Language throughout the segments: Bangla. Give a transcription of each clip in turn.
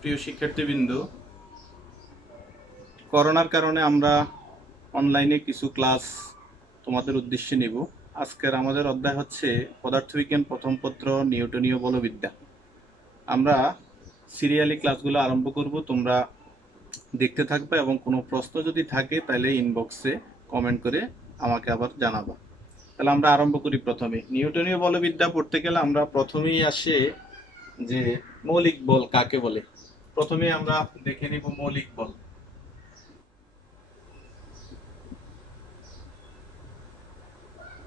প্রিয় শিক্ষার্থীবৃন্দ, করোনার কারণে আমরা অনলাইনে কিছু ক্লাস তোমাদের উদ্দেশ্যে নেব। আজকের আমাদের অধ্যায় হচ্ছে পদার্থবিজ্ঞান প্রথম পত্র, নিউটনীয় বলবিদ্যা। আমরা সিরিয়ালি ক্লাসগুলো আরম্ভ করব, তোমরা দেখতে থাকবে এবং কোনো প্রশ্ন যদি থাকে তাহলে ইনবক্সে কমেন্ট করে আমাকে আবার জানাবা। তাহলে আমরা আরম্ভ করি। প্রথমে নিউটনীয় বলবিদ্যা পড়তে গেলে আমরা প্রথমেই আসে যে মৌলিক বল কাকে বলে। প্রথমে আমরা দেখে নিব মৌলিক বল।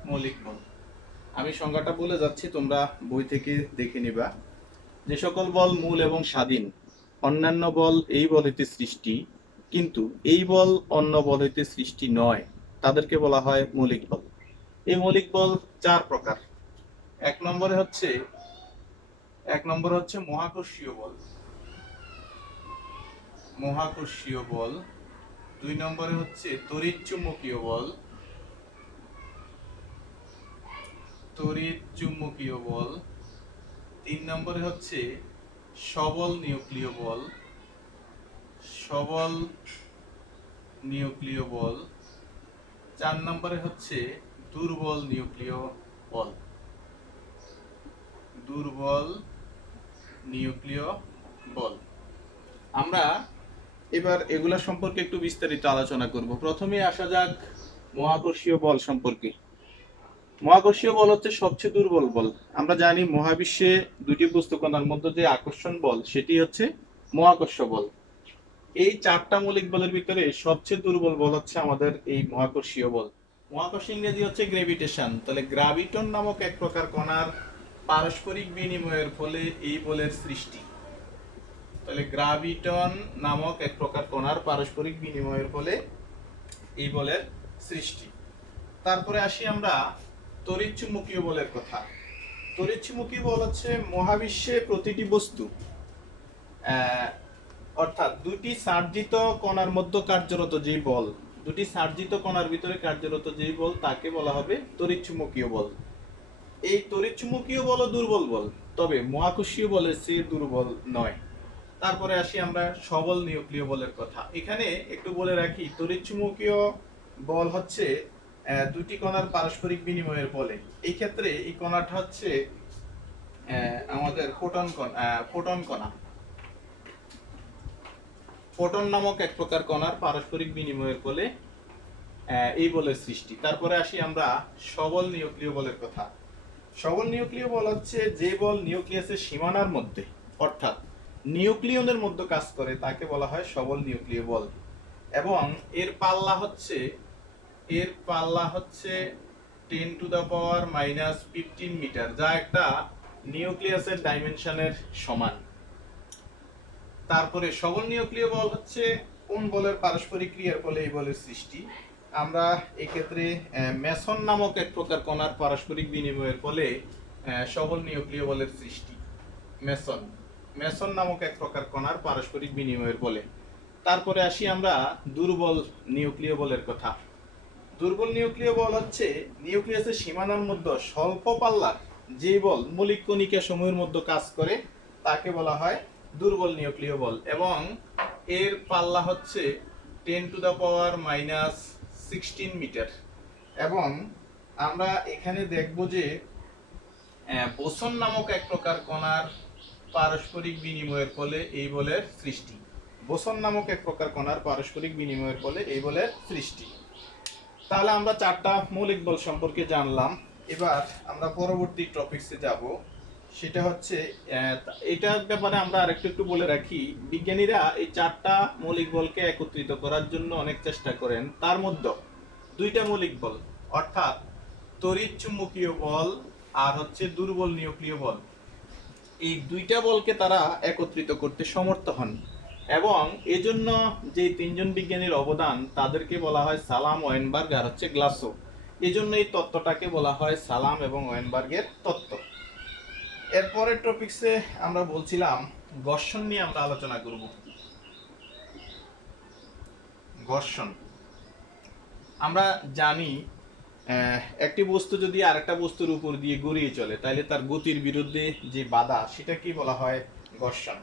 মৌলিক বল আমি সংজ্ঞাটা বলে যাচ্ছি, তোমরা বই থেকে দেখে নিবা। যে সকল বল মূল এবং স্বাধীন, অন্যান্য বল এই বল হইতে সৃষ্টি, কিন্তু এই বল অন্য বল হইতে সৃষ্টি নয়, তাদেরকে বলা হয় মৌলিক বল। এই মৌলিক বল চার প্রকার। এক নম্বরে হচ্ছে মহাকর্ষীয় বল। মহাকর্ষীয় বল। দুই নম্বরে হচ্ছে তড়িৎ চুম্বকীয় বল। তড়িৎ চুম্বকীয় বল। তিন নম্বরে হচ্ছে সবল নিউক্লিয় বল। সবল নিউক্লিয় বল। চার নম্বরে হচ্ছে দুর্বল নিউক্লিয় বল। দুর্বল নিউক্লিয় বল। আমরা এবার এগুলা সম্পর্কে একটু বিস্তারিত আলোচনা করব। প্রথমে আসা যাক মহাকর্ষীয় বল সম্পর্কে। মহাকর্ষীয় বল হচ্ছে সবচেয়ে দুর্বল বল। আমরা জানি মহাবিশ্বে দুটি বস্তুকণার মধ্যে যে আকর্ষণ বল সেটি হচ্ছে মহাকর্ষ বল। এই চারটা মৌলিক বলের ভিতরে সবচেয়ে দুর্বল বল হচ্ছে আমাদের এই মহাকর্ষীয় বল। মহাকর্ষ ইংরেজি হচ্ছে গ্রেভিটেশন। তাহলে গ্রাভিটন নামক এক প্রকার কণার পারস্পরিক বিনিময়ের ফলে এই বলের সৃষ্টি। তাহলে গ্রাভিটন নামক এক প্রকার কণার পারস্পরিক বিনিময়ের ফলে এই বলের সৃষ্টি। তারপরে আসি আমরা তড়িৎ চুম্বকীয় বলের কথা। তড়িৎ চুম্বকীয় বল হচ্ছে মহাবিশ্বে প্রতিটি বস্তু অর্থাৎ দুটি সার্জিত কণার মধ্যে কার্যরত যে বল, দুটি সার্জিত কণার ভিতরে কার্যরত যে বল তাকে বলা হবে তড়িৎ চুম্বকীয় বল। এই তড়িৎ চুম্বকীয় বল দুর্বল বল, তবে মহাকর্ষীয় বলের চেয়ে দুর্বল নয়। তারপরে আসি আমরা সবল নিউক্লিয় বলের কথা। এখানে একটু বলে রাখি, তড়িৎ চুম্বকীয় বল হচ্ছে দুটি কণার পারস্পরিক বিনিময়ের বলে। এই ক্ষেত্রে এই কণাটা হচ্ছে আমাদের ফোটন কণা। ফোটন নামক এক প্রকার কণার পারস্পরিক বিনিময়ের ফলে এই বলের সৃষ্টি। তারপরে আসি আমরা সবল নিউক্লিয় বলের কথা। সবল নিউক্লিয় বল হচ্ছে যে বল নিউক্লিয়াসের সীমানার মধ্যে অর্থাৎ নিউক্লিয়নের মধ্যে কাজ করে তাকে বলা হয় সবল নিউক্লিয় বল। এবং এর পাল্লা হচ্ছে 10⁻⁻15 মিটার, যা একটা নিউক্লিয়াসের ডাইমেনশনের সমান। তারপরে সবল নিউক্লিয় বল হচ্ছে কোন বলের পারস্পরিক ক্রিয়ার ফলে এই বলের সৃষ্টি। আমরা এক্ষেত্রে মেসন নামক এক প্রকার কণার পারস্পরিক বিনিময়ের ফলে সবল নিউক্লিয় বলের সৃষ্টি। মেসন নামক এক প্রকার কণার পারস্পরিক বিনিময়ের ফলে। তারপরে আসি আমরা দুর্বল নিউক্লিয় বলের কথা। দুর্বল নিউক্লিয় বল হচ্ছে নিউক্লিয়াসের সীমানার মধ্যে স্বল্প পাল্লার যে বল মৌলিক কণিকা সমূহের মধ্যে কাজ করে তাকে বলা হয় দুর্বল নিউক্লিয় বল। এবং এর পাল্লা হচ্ছে 10⁻⁻16 মিটার। এবং আমরা এখানে দেখব যে বোসন নামক এক প্রকার কণার পারস্পরিক বিনিময়ের ফলে এই বলের সৃষ্টি। বোসন নামক এক প্রকার কণার পারস্পরিক বিনিময়ের ফলে এই বলের সৃষ্টি। তাহলে আমরা চারটা মৌলিক বল সম্পর্কে জানলাম। এবার আমরা পরবর্তী টপিকসে যাব, সেটা হচ্ছে এটার ব্যাপারে আমরা আরেকটু একটু বলে রাখি। বিজ্ঞানীরা এই চারটা মৌলিক বলকে একত্রিত করার জন্য অনেক চেষ্টা করেন। তার মধ্যে দুইটা মৌলিক বল অর্থাৎ তড়িৎ চুম্বকীয় বল আর হচ্ছে দুর্বল নিউক্লিয় বল, এই দুইটা বলকে তারা একত্রিত করতে সমর্থ হন। এবং এজন্য যে তিনজন বিজ্ঞানীর অবদান তাদেরকে বলা হয় সালাম, ওয়েনবার্গ আর হচ্ছে গ্লাসো। এজন্য এই তত্ত্বটাকে বলা হয় সালাম এবং ওয়েনবার্গের তত্ত্ব। এরপরের টপিকসে আমরা বলছিলাম ঘর্ষণ নিয়ে আমরা আলোচনা করব। ঘর্ষণ আমরা জানি একটি বস্তু যদি আরেকটা বস্তুর উপর দিয়ে গড়িয়ে চলে তাহলে তার গতির বিরুদ্ধে যে বাধা সেটাকে বলা হয় ঘর্ষণ।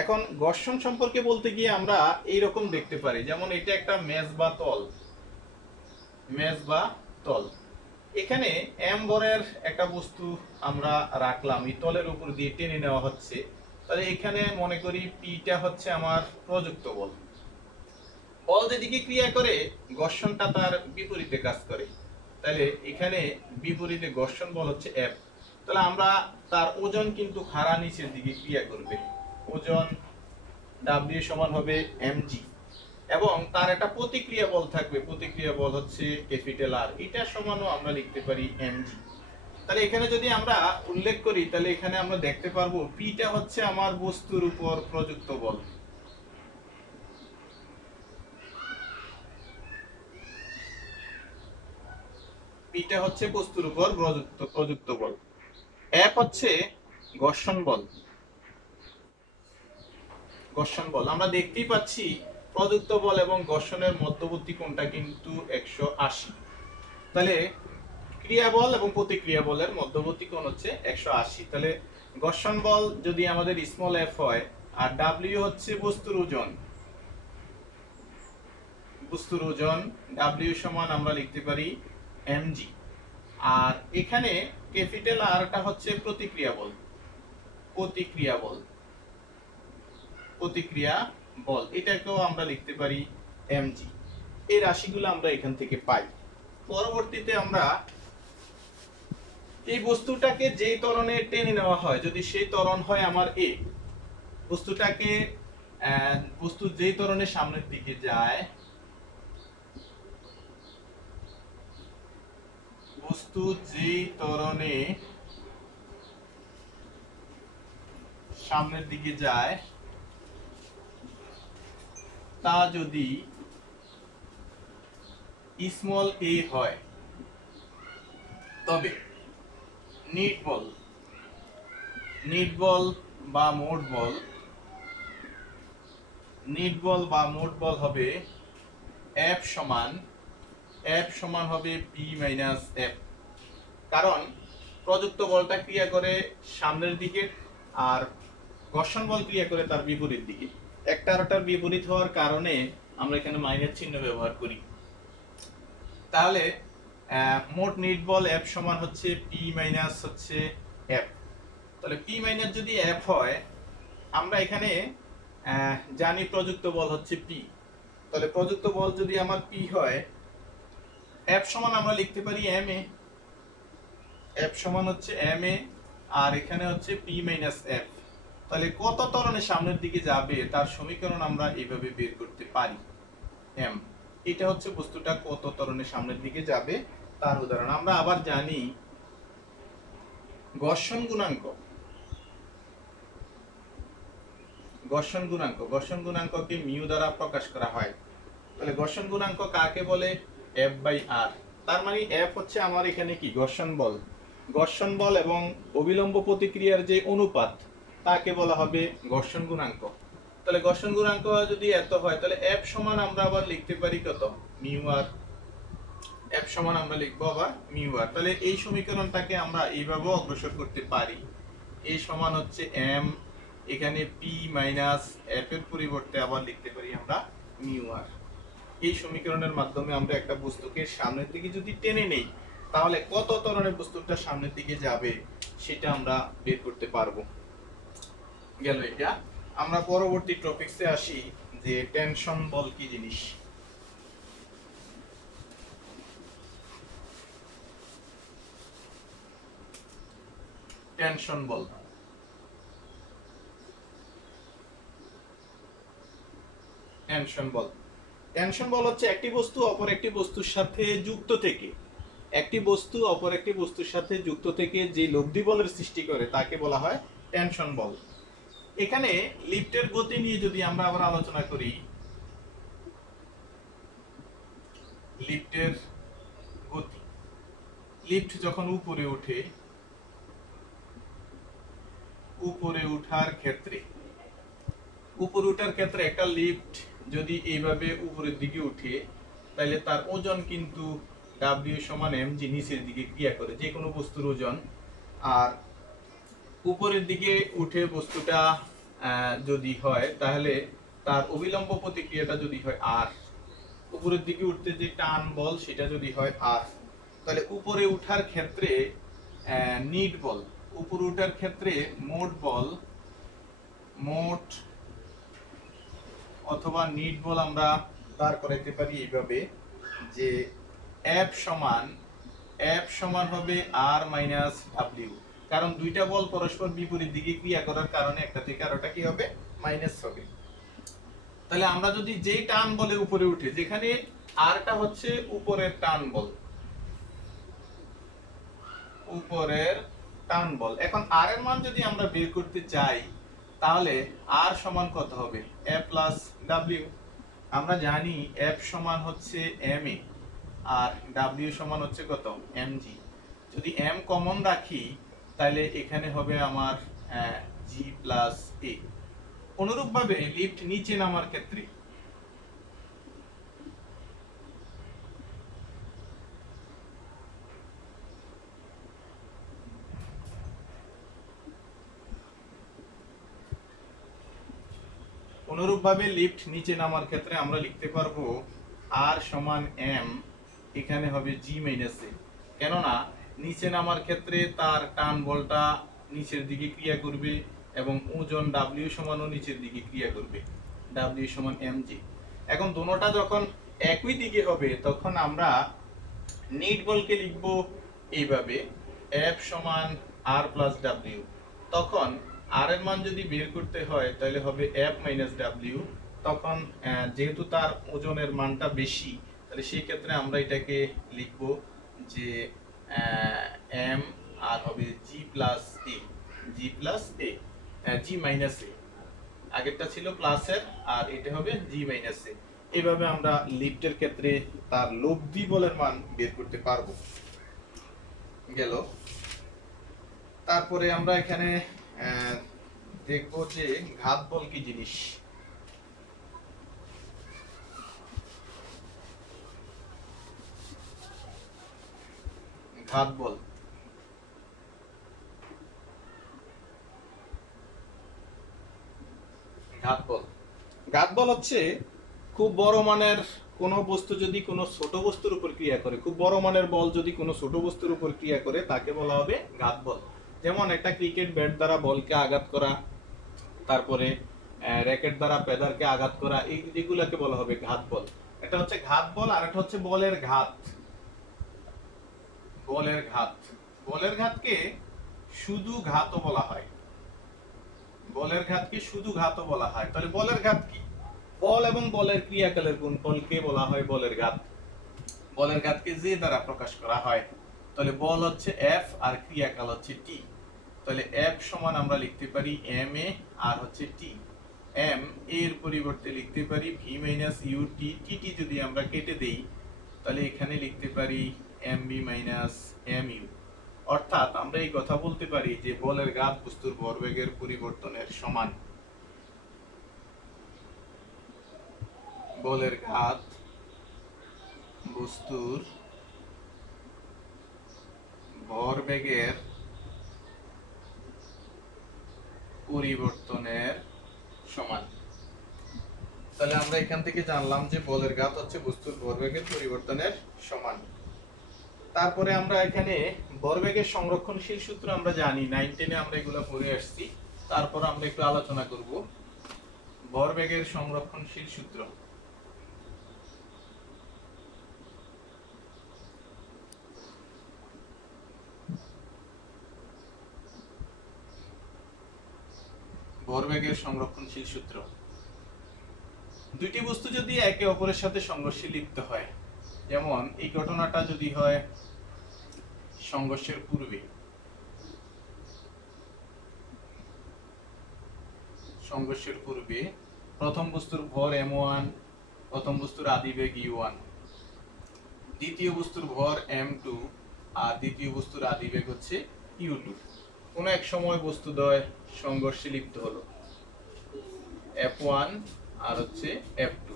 এখন ঘর্ষণ সম্পর্কে বলতে গিয়ে আমরা এইরকম দেখতে পারি, যেমন এটা একটা মেজ বা তল, মেজ বা তল। এখানে এম বরের একটা বস্তু আমরা রাখলাম, এই তলের উপর দিয়ে টেনে নেওয়া হচ্ছে। তাহলে এখানে মনে করি পিটা হচ্ছে আমার প্রযুক্ত বল। বল যেদিকে ক্রিয়া করে ঘর্ষণটা তার বিপরীতে কাজ করে। তাহলে এখানে বিপরীতে ঘর্ষণ বল হচ্ছে এফ। তাহলে আমরা তার ওজন কিন্তু খাড়া নিচের দিকে ক্রিয়া করবে, ওজন ডাব্লিউ সমান হবে এমজি, এবং তার একটা প্রতিক্রিয়া বল থাকবে, প্রতিক্রিয়া বল হচ্ছে ক্যাপিটাল আর, এটা সমানও আমরা লিখতে পারি এমজি। তাহলে এখানে যদি আমরা উল্লেখ করি তাহলে এখানে আমরা দেখতে পারবো পিটা হচ্ছে আমার বস্তুর উপর প্রযুক্ত বল, পিটা হচ্ছে বস্তুর উপর প্রযুক্ত বল, এফ হচ্ছে ঘর্ষণ বল, ঘর্ষণ বল। আমরা দেখতেই পাচ্ছি প্রযুক্ত বল এবং ঘর্ষণের মধ্যবর্তী কোণটা কিন্তু 180। তাহলে ক্রিয়া বল এবং প্রতিক্রিয়া বলের মধ্যবর্তী কোণ হচ্ছে 180। তাহলে ঘর্ষণ বল যদি আমাদের স্মল এফ হয় আর ডাব্লিউ হচ্ছে বস্তুর ওজন, বস্তুর ওজন ডাব্লিউ সমান আমরা লিখতে পারি এমজি। আর এখানে ক্যাপিটাল আরটা হচ্ছে প্রতিক্রিয়া বল, প্রতিক্রিয়া বল, প্রতিক্রিয়া বল, এটাকেও আমরা লিখতে পারি এমজি। এই রাশিগুলো আমরা এখান থেকে পাই। পরবর্তীতে আমরা এই বস্তুটাকে যেই ত্বরণে টেনে নেওয়া হয়, যদি সেই ত্বরণ হয় আমার এ, বস্তুটাকে বস্তু যেই ত্বরণে সামনের দিকে যায়, বস্তু যেই ত্বরণে সামনের দিকে যায় তা যদি স্মল এ হয় তবে নিট বল, নিট বল বা মোট বল, নিট বল বা মোট বল হবে এফ সমান, এফ সমান হবে পি মাইনাস এফ। কারণ প্রযুক্ত বলটা ক্রিয়া করে সামনের দিকে আর ঘর্ষণ বল ক্রিয়া করে তার বিপরীত দিকে। একটা আরেকটার বিপরীত হওয়ার কারণে আমরা এখানে মাইনাস চিহ্ন ব্যবহার করি। তাহলে মোট নিট বল এফ সমান হচ্ছে পি মাইনাস হচ্ছে এফ। তাহলে পি মাইনাস যদি এফ হয়, আমরা এখানে জানি প্রযুক্ত বল হচ্ছে পি। তাহলে প্রযুক্ত বল যদি আমার পি হয়, এফ সমান আমরা লিখতে পারি এম এ, এফ সমান হচ্ছে এম এ, আর এখানে হচ্ছে পি মাইনাস এফ। তাহলে কত ত্বরণে সামনের দিকে যাবে তার সমীকরণ আমরা এইভাবে বের করতে পারি, এম। এটা হচ্ছে বস্তুটা কত ত্বরণে সামনের দিকে যাবে তার উদাহরণ। আমরা আবার জানি ঘর্ষণ গুণাঙ্ক, ঘর্ষণ গুণাঙ্ক, ঘর্ষণ গুণাঙ্ককে মিউ দ্বারা প্রকাশ করা হয়। তাহলে ঘর্ষণ গুণাঙ্ক কাকে বলে? এফ বাই আর। তার মানে এফ হচ্ছে আমার এখানে কি ঘর্ষণ বল, ঘর্ষণ বল এবং অবিলম্ব প্রতিক্রিয়ার যে অনুপাত তাকে বলা হবে ঘর্ষণ গুণাঙ্ক। তাহলে ঘর্ষণ গুণাঙ্ক যদি এত হয় তাহলে এফ সমান আমরা আবার লিখতে পারি কত? মিউ আর। এফ সমান আমরা লিখবো আবার মিউ আর। তাহলে এই সমীকরণটাকে আমরা এইভাবেও অগ্রসর করতে পারি। এ সমান হচ্ছে এম, এখানে পি মাইনাস এফ এর পরিবর্তে আবার লিখতে পারি আমরা মিউ আর। এই সমীকরণের মাধ্যমে আমরা একটা বস্তুকে সামনের দিকে যদি টেনে নেই তাহলে কত ত্বরণে বস্তুটা সামনের দিকে যাবে সেটা আমরা বের করতে পারবো। গেল এটা। আমরা পরবর্তী টপিকসে আসি যে টেনশন বল কি জিনিস। টেনশন বল, টেনশন বল, টেনশন বল হচ্ছে একটি বস্তু অপর একটি বস্তুর সাথে যুক্ত থেকে, একটি বস্তু অপর একটি বস্তুর সাথে যুক্ত থেকে যে লব্ধি বলের সৃষ্টি করে তাকে বলা হয় টেনশন বল। এখানে লিফটের গতি নিয়ে যদি আমরা আবার আলোচনা করি, লিফটের গতি, লিফট যখন উপরে ওঠে, উপরে ওঠার ক্ষেত্রে, উপরে ওঠার ক্ষেত্রে একটা লিফট যদি এইভাবে উপরের দিকে উঠে তাহলে তার ওজন কিন্তু ডাব্লিউ সমান এম, জি নিচের দিকে ক্রিয়া করে যে কোনো বস্তুর ওজন। আর উপরের দিকে উঠে বস্তুটা যদি হয় তাহলে তার অবিলম্ব প্রতিক্রিয়াটা যদি হয় আর, উপরের দিকে উঠতে যে টান বল সেটা যদি হয় আর, তাহলে উপরে উঠার ক্ষেত্রে নিট বল, উপরে উঠার ক্ষেত্রে মোট অথবা নিট বল আমরা দাঁড় করাইতে পারি এইভাবে যে F সমান হবে আর মাইনাস ডাব্লিউ, কারণ দুইটা বল পরস্পর বিপরীত দিকে ক্রিয়া করার কারণে একটা থেকে আরেকটা কি হবে, মাইনাস হবে। তাহলে আমরা যদি যে টান বলে উপরে উঠে, যেখানে আরটা হচ্ছে উপরের টান বল, উপরের টান বল, এখন আর এর মান যদি আমরা বের করতে চাই তাহলে আর সমান কত হবে, এ প্লাস ডাব্লিউ। আমরা জানি এফ সমান হচ্ছে এম এ আর ডাব্লিউ সমান হচ্ছে কত, এম জি। যদি এম কমন রাখি তাহলে এখানে হবে আমার জি প্লাস এ। অনুরূপভাবে লিফট নিচে নামার ক্ষেত্রে আমরা লিখতে পারবো আর সমান এম, এখানে হবে জি মাইনাস এ। কেননা নিচে নামার ক্ষেত্রে তার টান বলটা নিচের দিকে ক্রিয়া করবে এবং ওজন ডাব্লিউ সমানও নিচের দিকে ক্রিয়া করবে, ডাব্লিউ সমান এম জি। এখন দুটোটা যখন একই দিকে হবে তখন আমরা নিট বলকে লিখব এইভাবে, এফ সমান আর প্লাস ডাব্লিউ। তখন আর এর মান যদি বের করতে হয় তাহলে হবে এফ মাইনাস ডাব্লিউ। তখন যেহেতু তার ওজনের মানটা বেশি, তাহলে সেই ক্ষেত্রে আমরা এটাকে লিখব যে এম আর হবে জি প্লাস এ, জি প্লাস এ, জি মাইনাস এ। আগেরটা ছিল প্লাসের আর এটা হবে জি মাইনাস এ। এইভাবে আমরা লিফটের ক্ষেত্রে তার লব্ধি বলের মান বের করতে পারবো। গেল। তারপরে আমরা এখানে দেখব যে ঘাত বল কি জিনিস। ঘাত বল, ঘাত বল হচ্ছে খুব বড় মানের কোন বস্তু যদি কোনো ছোট বস্তুর উপর ক্রিয়া করে, খুব বড় মানের বল যদি কোনো ছোট বস্তুর উপর ক্রিয়া করে তাকে বলা হবে ঘাত বল। যেমন একটা ক্রিকেট ব্যাট দ্বারা বলকে আঘাত করা, তারপরে র্যাকেট দ্বারা পেদারকে আঘাত করা, এই যেগুলোকে বলা হবে ঘাত বল। এটা হচ্ছে ঘাত বল আর এটা হচ্ছে বলের ঘাত। বলের ঘাতকে শুধু ঘাতও বলা হয়, বলের ঘাতকে শুধু ঘাতও বলা হয়। তাহলে বলের ঘাত কি, বল এবং বলের ক্রিয়াকালের গুণফলকে বলা হয় বলের ঘাত। বলের ঘাতকে যে দ্বারা প্রকাশ করা হয়, তাহলে বল হচ্ছে এফ আর ক্রিয়াকাল হচ্ছে টি। তাহলে এফ সমান আমরা লিখতে পারি এম এ আর হচ্ছে টি। এম এর পরিবর্তে লিখতে পারি V minus U T, T যদি আমরা কেটে দেই তাহলে এখানে লিখতে পারি M B minus M U. অর্থাৎ আমরা এই কথা বলতে পারি যে বলের ঘাত বস্তুর ভরবেগের পরিবর্তনের সমান। বলের ঘাত বস্তুর ভরবেগের পরিবর্তনের সমান। তাহলে আমরা এখান থেকে জানলাম যে বলের ঘাত হচ্ছে বস্তুর ভরবেগের পরিবর্তনের সমান। তারপরে আমরা এখানে ভরবেগের সংরক্ষণশীল সূত্র আমরা জানি, 9 10 এ আমরা এগুলো পড়ে আসছি। তারপর আমরা একটু আলোচনা করব ভরবেগের সংরক্ষণশীল সূত্র। ভরবেগের সংরক্ষণশীল সূত্র, দুইটি বস্তু যদি একে অপরের সাথে সংঘর্ষে লিপ্ত হয়, যেমন এই ঘটনাটা যদি হয় সংঘর্ষের পূর্বে, প্রথম বস্তুর ভর m1, প্রথম বস্তুর আদিবেগ u1, দ্বিতীয় বস্তুর ভর m2 আর দ্বিতীয় বস্তুর আদিবেগ হচ্ছে u2। কোন এক সময় বস্তুদ্বয় সংঘর্ষে লিপ্ত হলো, f1 আর হচ্ছে f2,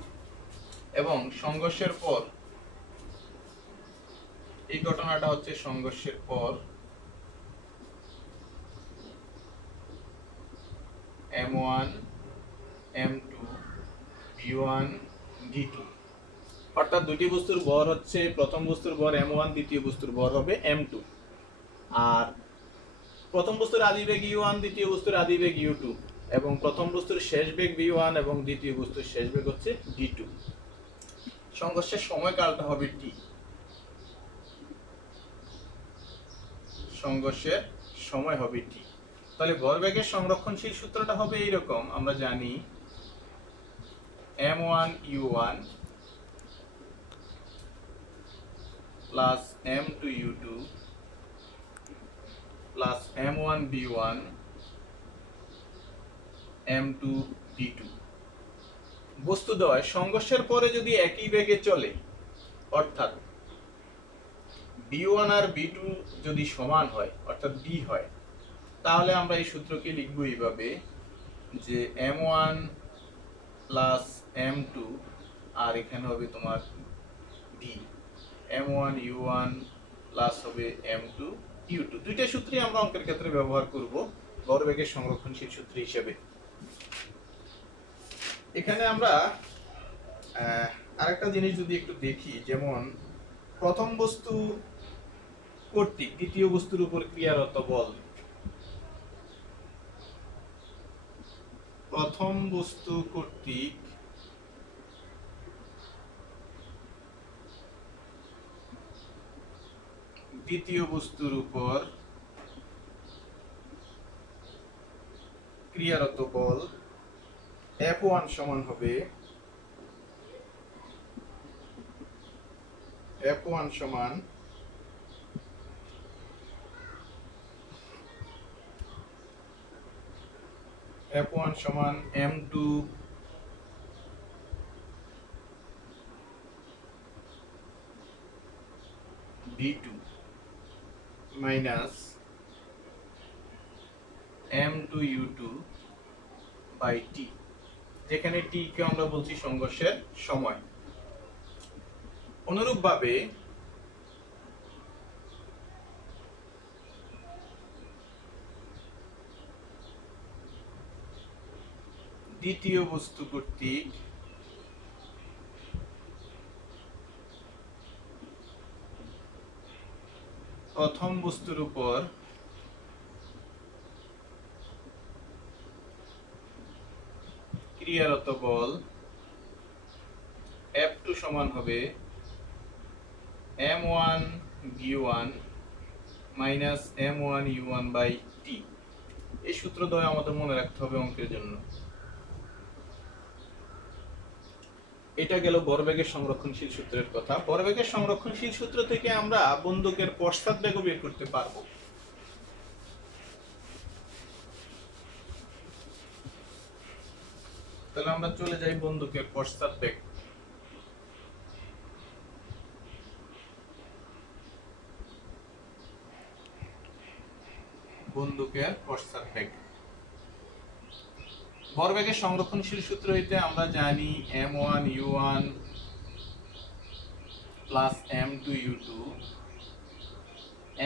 এবং সংঘর্ষের পর, এই ঘটনাটা হচ্ছে সংঘর্ষের পর m1 M1 M2 V1 V2, অর্থাৎ দুটি বস্তুর ভর হচ্ছে, প্রথম বস্তুর ভর M1, দ্বিতীয় বস্তুর ভর হবে M2, আর প্রথম বস্তুর আদিবেগ U1, দ্বিতীয় বস্তুর আদিবেগ U2, এবং প্রথম বস্তুর শেষ বেগ V1 এবং দ্বিতীয় বস্তুর শেষ বেগ হচ্ছে V2। সংঘর্ষের সময়কালটা হবে T। সংঘর্ষের সময় হবে T। তাহলে ভরবেগের সংরক্ষণশীল সূত্রটা হবে এইরকম, আমরা জানি M1 U1 plus M2 U2 plus M1 V1 M2 V2। বস্তুদ্বয় সংঘর্ষের পরে যদি একই বেগে চলে, অর্থাৎ V1 আর V2 যদি সমান হয়, অর্থাৎ D হয়, তাহলে আমরা এই সূত্রকে লিখব এইভাবে যে M1 প্লাস M2 আর এখানে হবে তোমার D, M1 U1 প্লাস হবে M2 U2। দুইটা সূত্রই আমরা অঙ্কের ক্ষেত্রে ব্যবহার করব ভরবেগের সংরক্ষণশীল সূত্র হিসেবে। এখানে আমরা আরেকটা জিনিস যদি একটু দেখি, যেমন প্রথম বস্তু কর্তৃক দ্বিতীয় বস্তুর উপর ক্রিয়ারত বল, প্রথম বস্তু কর্তৃক দ্বিতীয় বস্তুর উপর ক্রিয়ারত বল F1 সমান হবে F1 সমান F1 সমান M2 V2 minus M2 U2 by T, যেখানে T কে আমরা বলছি সংঘর্ষের সময়। অনুরূপভাবে দ্বিতীয় বস্তু কর্তৃক প্রথম বস্তুর উপর ক্রিয়ারত বল F2 সমান হবে M1 V1 minus M1 U1 by T। এই সূত্রদ্বয় আমাদের মনে রাখতে হবে অঙ্কের জন্য। এটা গেল ভরবেগের সংরক্ষণশীল সূত্রের কথা। ভরবেগের সংরক্ষণশীল সূত্র থেকে আমরা বন্দুকের পশ্চাৎ বেগও বের করতে পারবো। তাহলে আমরা চলে যাই বন্দুকের পশ্চাৎ বেগ। বন্দুকের পশ্চাৎ বেগ ভরবেগের সংরক্ষণশীল সূত্র হইতে আমরা জানি M1 U1 plus M2 U2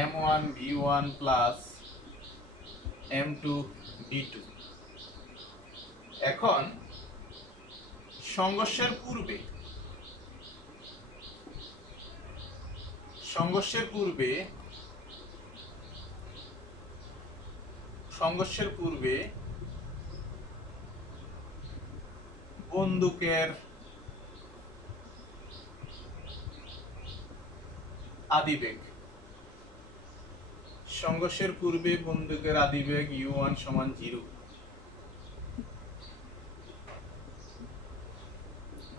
M1 V1 plus M2 V2। এখন সংঘর্ষের পূর্বে বন্দুকের আদিবেগ, সংঘর্ষের পূর্বে বন্দুকের আদিবেগ U1 সমান 0,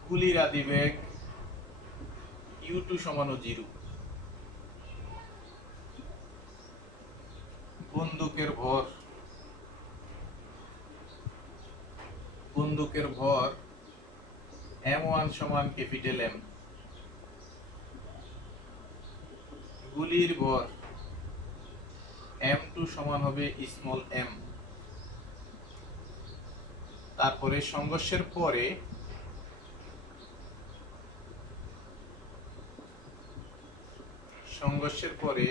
গুলির আদিবেগ U2 সমানও 0, বন্দুকের ভর M1 সমান ক্যাপিটাল M, গুলির ভর M2 সমান হবে স্মল m। তারপরে সংঘর্ষের পরে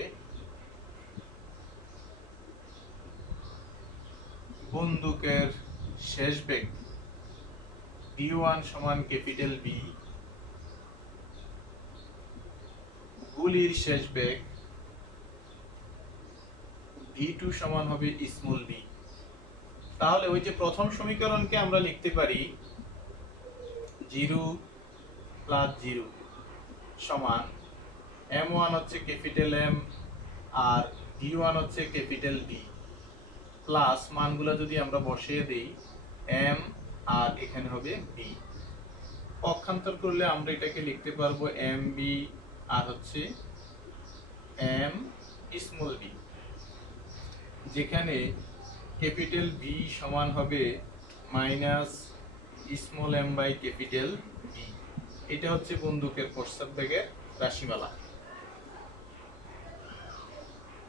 বন্দুকের শেষ বেগ B1 সমান ক্যাপিটাল বি, গুলির শেষ বেগ V2 সমান হবে স্মল বি। তাহলে ওই যে প্রথম সমীকরণকে আমরা লিখতে পারি 0 প্লাস 0 সমান M1 হচ্ছে ক্যাপিটাল এম আর D1 হচ্ছে ক্যাপিটাল বি, প্লাস মানগুলো যদি আমরা বসিয়ে দেই এম আর এখানে হবে বি, পক্ষান্তর করলে আমরা এটাকে লিখতে পারবো এম বি আর হচ্ছে এম স্মল বি, যেখানে ক্যাপিটাল বি সমান হবে minus small M by capital B. এটা হচ্ছে বন্দুকের প্রস্থাবেগের রাশিমালা।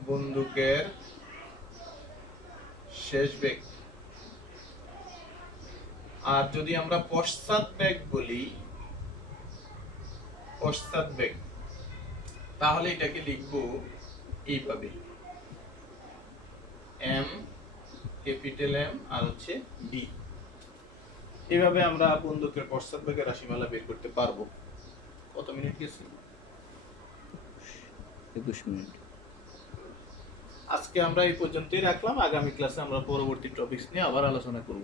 বন্দুকের শেষ বেগ, আর যদি আমরা পশ্চাৎ বেগ বলি, পশ্চাৎ বেগ, তাহলে এটাকে লিখব এইভাবে এম ক্যাপিটাল এম আর হচ্ছে বি। এভাবে আমরা বন্দুকের পশ্চাৎ বেগের রাশিমালা বের করতে পারবো। কত মিনিট গেছে? 21 মিনিট। আজকে আমরা এই পর্যন্তই রাখলাম। আগামী ক্লাসে আমরা পরবর্তী টপিকস নিয়ে আবার আলোচনা করব।